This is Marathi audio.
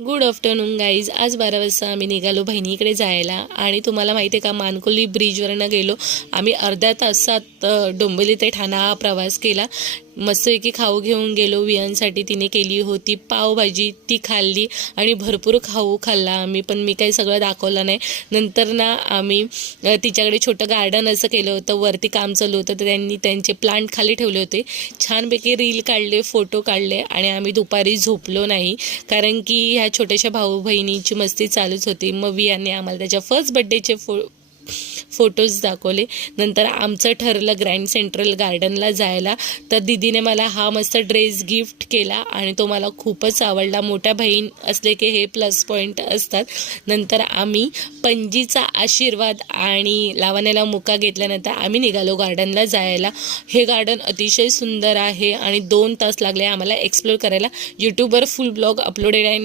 Good afternoon guys. आज 12 वाजता आम्ही निघालो बहिणीकडे जायला आणि तुम्हाला माहिती आहे का, मानकोली ब्रिजवरनं गेलो आम्ही. अर्ध्या तासात डोंबिवली ते ठाणा हा प्रवास केला. मस्तपैकी खाऊ घेऊन गेलो. वियांसाठी तिने केली होती पावभाजी, ती खाल्ली आणि भरपूर खाऊ खाल्ला आम्ही, पण मी काही सगळं दाखवलं नाही. नंतर ना आम्ही तिच्याकडे छोटं गार्डन असं केलं होतं, वरती काम चालू होतं तर त्यांनी त्यांचे प्लांट खाली ठेवले होते. छानपैकी रील काढले, फोटो काढले आणि आम्ही दुपारी झोपलो नाही, कारण की ह्या छोट्याशा भाऊ बहिणीची मस्ती चालूच होती. मग वियाने आम्हाला त्याच्या फर्स्ट बड्डेचे फोटोज दाखवले. नंतर आमचं ठरलं ग्रँड सेंट्रल गार्डनला जायला. तर दीदीने मला हा मस्त ड्रेस गिफ्ट केला आणि तो मला खूपच आवडला. मोठ्या बहीण असले की हे प्लस पॉईंट असतात. नंतर आम्ही पणजीचा आशीर्वाद आणि लावण्याला मुका घेतल्यानंतर आम्ही निघालो गार्डनला जायला. हे गार्डन अतिशय सुंदर आहे आणि 2 तास लागले आम्हाला एक्सप्लोर करायला. यूट्यूबवर फुल ब्लॉग अपलोडेड आहे,